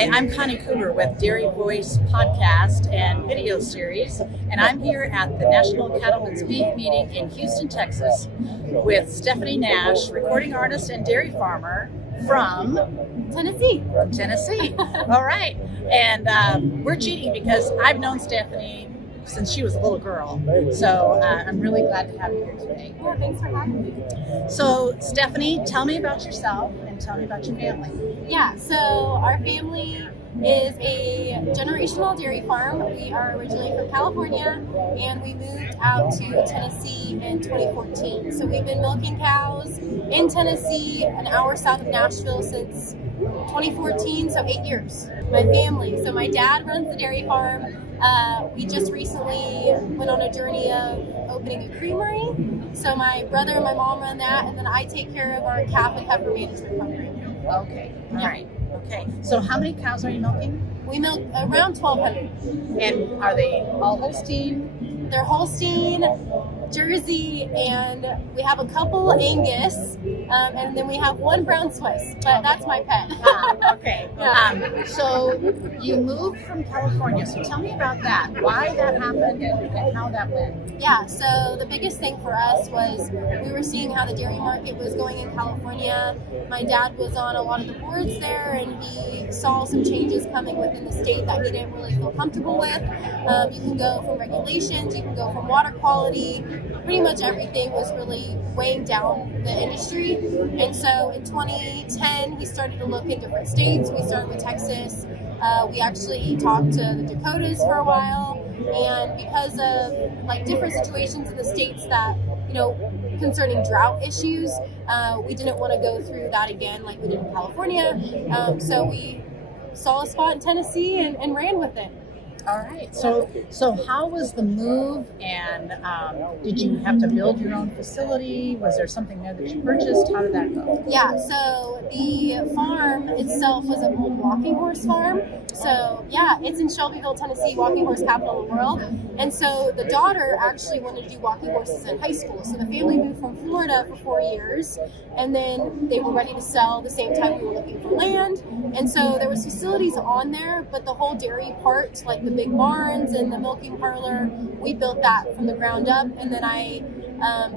Hi, I'm Connie Kuber with Dairy Voice podcast and video series, and I'm here at the National Cattlemen's Beef Meeting in Houston, Texas, with Stephanie Nash, recording artist and dairy farmer from Tennessee. All right, and we're cheating because I've known Stephanie since she was a little girl, so I'm really glad to have you here today. Yeah, thanks for having me. So, Stephanie, tell me about yourself and tell me about your family. Yeah, so our family is a generational dairy farm. We are originally from California, and we moved out to Tennessee in 2014. So we've been milking cows in Tennessee, an hour south of Nashville, since 2014, so 8 years. My family, so my dad runs the dairy farm. We just recently went on a journey of opening a creamery. So my brother and my mom run that, and then I take care of our calf and heifer management program. Okay, all right. Okay, so how many cows are you milking? We milk around 1,200. And are they all Holstein? They're Holstein, Jersey, and we have a couple Angus, and then we have one brown Swiss, but that's my pet. Okay. Yeah. So you moved from California, so tell me about that. Why that happened and how that went. Yeah, so the biggest thing for us was we were seeing how the dairy market was going in California. My dad was on a lot of the boards there, and he saw some changes coming within the state that he didn't really feel comfortable with. You can go from regulations, you can go from water quality. Pretty much everything was really weighing down the industry. And so in 2010, we started to look in different states. We started with Texas. We actually talked to the Dakotas for a while. And because of like different situations in the states that, you know, concerning drought issues, we didn't want to go through that again like we did in California. So we saw a spot in Tennessee and ran with it. All right. So how was the move, and did you have to build your own facility? Was there something there that you purchased? How did that go? Yeah, so the farm itself was an old walking horse farm. So yeah, it's in Shelbyville, Tennessee, walking horse capital of the world. And so the daughter actually wanted to do walking horses in high school. So the family moved from Florida for 4 years, and then they were ready to sell the same time we were looking for land. And so there was facilities on there, but the whole dairy part, like the big barns and the milking parlor, we built that from the ground up. And then I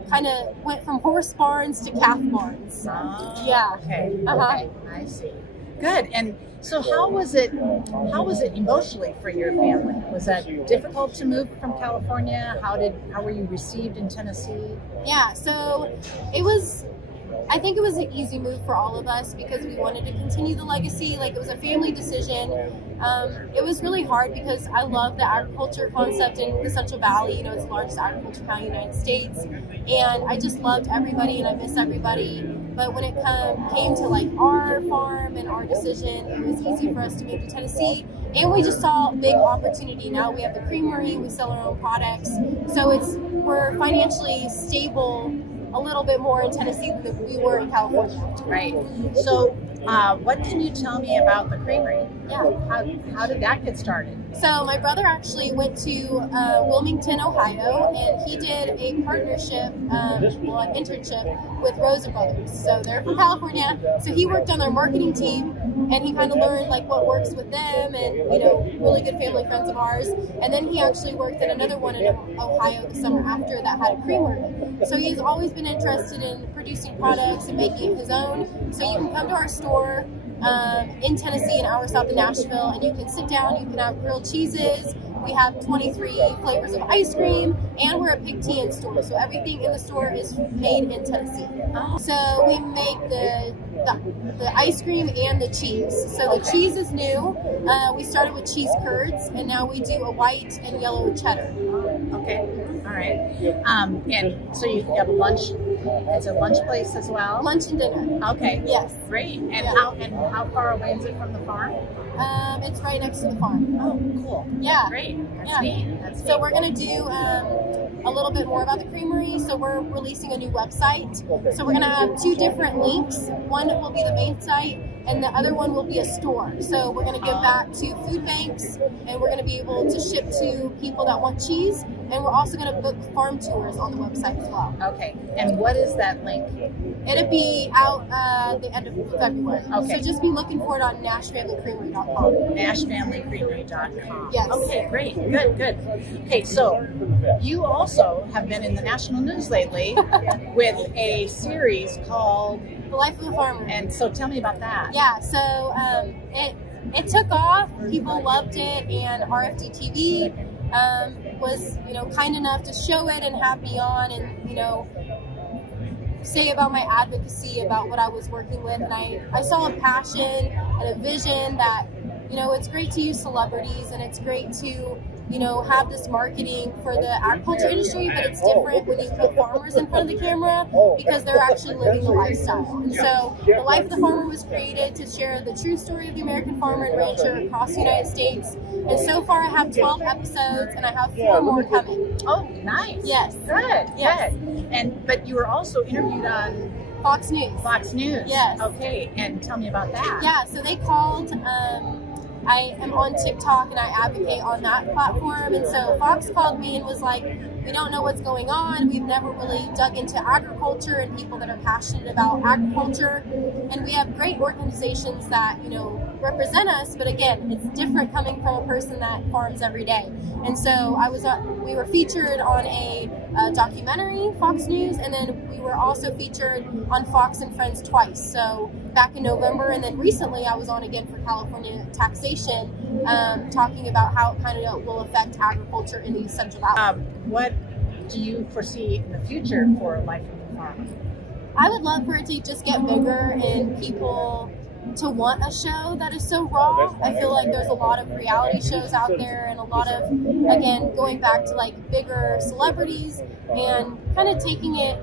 kind of went from horse barns to calf barns. Yeah. Okay. Okay. I see. Good. And so how was it emotionally for your family? Was that difficult to move from California? How were you received in Tennessee? Yeah, so I think it was an easy move for all of us because we wanted to continue the legacy. Like, it was a family decision. It was really hard because I love the agriculture concept in the Central Valley. You know, it's the largest agriculture county in the United States. And I just loved everybody and I miss everybody. But when it came to like our farm and our decision, it was easy for us to move to Tennessee. And we just saw a big opportunity. Now we have the creamery, we sell our own products. So we're financially stable a little bit more in Tennessee than we were in California. Right. So what can you tell me about the creamery? Yeah. How did that get started? So my brother actually went to Wilmington, Ohio, and he did a partnership, an internship with Rosa Brothers. So they're from California. So he worked on their marketing team, and he kind of learned like what works with them, and you know, really good family friends of ours. And then he actually worked at another one in Ohio the summer after that had a creamery. So he's always been interested in producing products and making it his own. So you can come to our store in Tennessee, an hour south of Nashville, and you can sit down, you can have grilled cheeses. We have 23 flavors of ice cream, and we're a pig tea in store. So everything in the store is made in Tennessee. So we make the ice cream and the cheese. So the cheese is new. We started with cheese curds, and now we do a white and yellow cheddar. Okay. All right. And so you have a lunch. It's a lunch place as well. Lunch and dinner. Okay. Yes. Great. And yeah. how far away is it from the farm? It's right next to the farm. Oh, cool. Yeah. Great. That's yeah. neat. That's so neat. we're gonna do a little bit more about the creamery. So we're releasing a new website. So we're gonna have 2 different links. One will be the main site, and the other one will be a store. So we're going to give back to food banks, and we're going to be able to ship to people that want cheese, and we're also going to book farm tours on the website as well. Okay, and what is that link? It'll be out the end of February. Okay. So just be looking for it on NashFamilyCreamery.com. NashFamilyCreamery.com. Yes. Okay, great. Good, good. Okay, so you also have been in the national news lately with a series called The Life of a Farmer. And so tell me about that. Yeah, so it took off. People loved it, and RFD TV was, kind enough to show it and have me on, and say about my advocacy about what I was working with. And I saw a passion and a vision that it's great to use celebrities, and it's great to have this marketing for the agriculture industry, but it's different when you put farmers in front of the camera because they're actually living the lifestyle. And so The Life of the Farmer was created to share the true story of the American farmer and rancher across the United States. And so far I have 12 episodes, and I have 4 more coming. Oh, nice. Yes. Good. Yes. Good. But you were also interviewed on Fox News. Fox News. Yes. Okay, and tell me about that. Yeah, so they called, I am on TikTok and I advocate on that platform, and so Fox called me and was like, we don't know what's going on, we've never really dug into agriculture and people that are passionate about agriculture, and we have great organizations that represent us, but again, it's different coming from a person that farms every day. And so we were featured on a documentary, Fox News, and then we were also featured on Fox and Friends twice, so back in November, and then recently I was on again for California taxation, talking about how it kind of will affect agriculture in the Central Valley. What do you foresee in the future for Life of the Farmer? I would love for it to just get bigger and people to want a show that is so raw. I feel like there's a lot of reality shows out there, and a lot of, again, going back to like bigger celebrities and kind of taking it,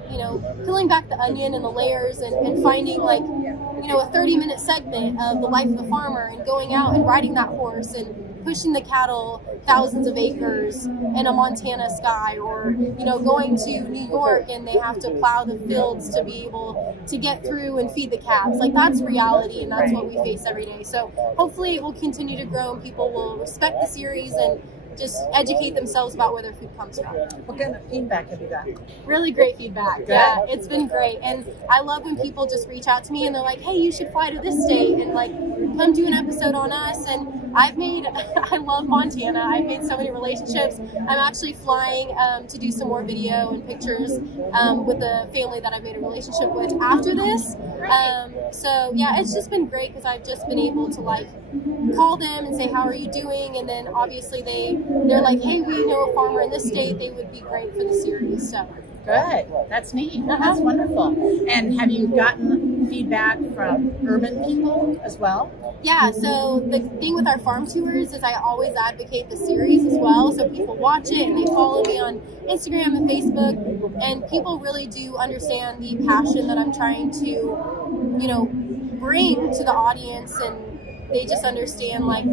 peeling back the onion and the layers and finding like, a 30-minute segment of the life of the farmer and going out and riding that horse and pushing the cattle thousands of acres in a Montana sky, or going to New York and they have to plow the fields to be able to get through and feed the calves. Like, that's reality, and that's what we face every day. So hopefully it will continue to grow and people will respect the series and just educate themselves about where their food comes from. What kind of feedback have you got? Really great feedback. Good. Yeah, it's been great. And I love when people just reach out to me and they're like, hey, you should fly to this state and like come do an episode on us. And I love Montana. I've made so many relationships. I'm actually flying to do some more video and pictures with the family that I've made a relationship with after this. So yeah, it's just been great because I've just been able to like call them and say, how are you doing? And then obviously they're like, hey, we know a farmer in this state, they would be great for the series. So good. That's neat. That's wonderful. And have you gotten feedback from urban people as well? Yeah, so the thing with our farm tours is I always advocate the series as well, so people watch it and they follow me on Instagram and Facebook, and people really do understand the passion that I'm trying to, bring to the audience, and they just understand like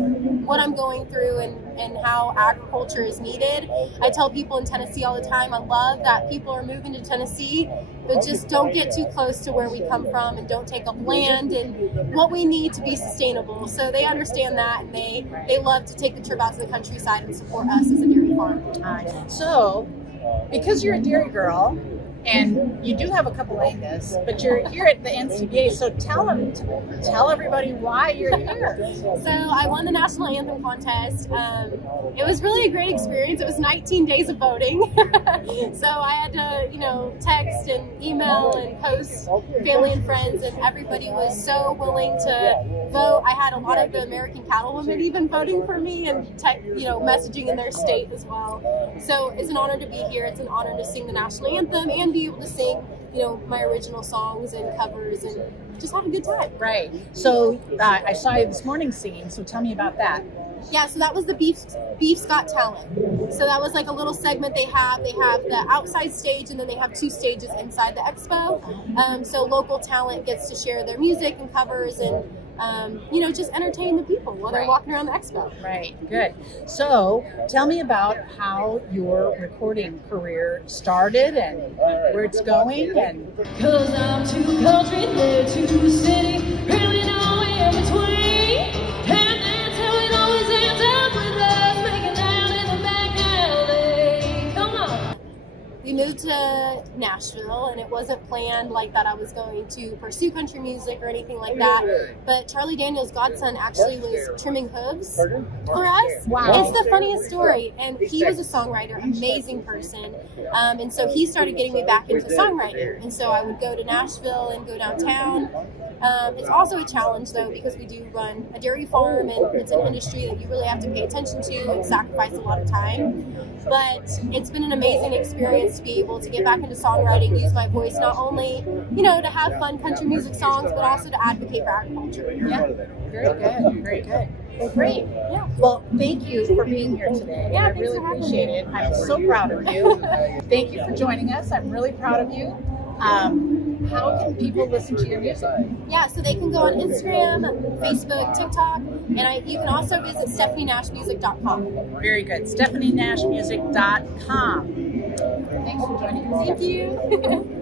what I'm going through and how agriculture is needed. I tell people in Tennessee all the time, I love that people are moving to Tennessee, but just don't get too close to where we come from and don't take up land and what we need to be sustainable. So they understand that, and they love to take the trip out to the countryside and support us as a dairy farm. So, because you're a dairy girl, and you do have a couple Angus, but you're here at the NCBA, so tell everybody why you're here. So I won the National Anthem contest. It was really a great experience. It was 19 days of voting. So I had to, text and email and post family and friends, and everybody was so willing to vote. I had a lot of the American cattlewomen even voting for me and messaging in their state as well. So it's an honor to be here. It's an honor to sing the National Anthem and be able to sing, my original songs and covers and just have a good time. Right. So I saw you this morning singing, so tell me about that. Yeah, so that was the Beef's Got Talent. So that was like a little segment they have. They have the outside stage, and then they have 2 stages inside the expo. So local talent gets to share their music and covers and just entertain the people while they're walking around the expo. Right, good. So tell me about how your recording career started and where it's going. And 'cause I'm too country, there to the city, really know it. moved to Nashville, and it wasn't planned like that I was going to pursue country music or anything like that. But Charlie Daniels' godson actually was trimming hooves for us. Wow. It's the funniest story. And he was a songwriter, amazing person. And so he started getting me back into songwriting. And so I would go to Nashville and go downtown. It's also a challenge, though, because we do run a dairy farm, and it's an industry that you really have to pay attention to and sacrifice a lot of time. But it's been an amazing experience to be able to get back into songwriting, use my voice not only, to have fun country music songs, but also to advocate for agriculture. Yeah, very good, very good. Well, great. Yeah. Well, thank you for being here today. Yeah, I really appreciate it. I'm so proud of you. Thank you for joining us. I'm really proud of you. How can people listen to your music? Yeah, so they can go on Instagram, Facebook, TikTok, and you can also visit stephanienashmusic.com. Very good. stephanienashmusic.com. Thanks for joining us. Thank you.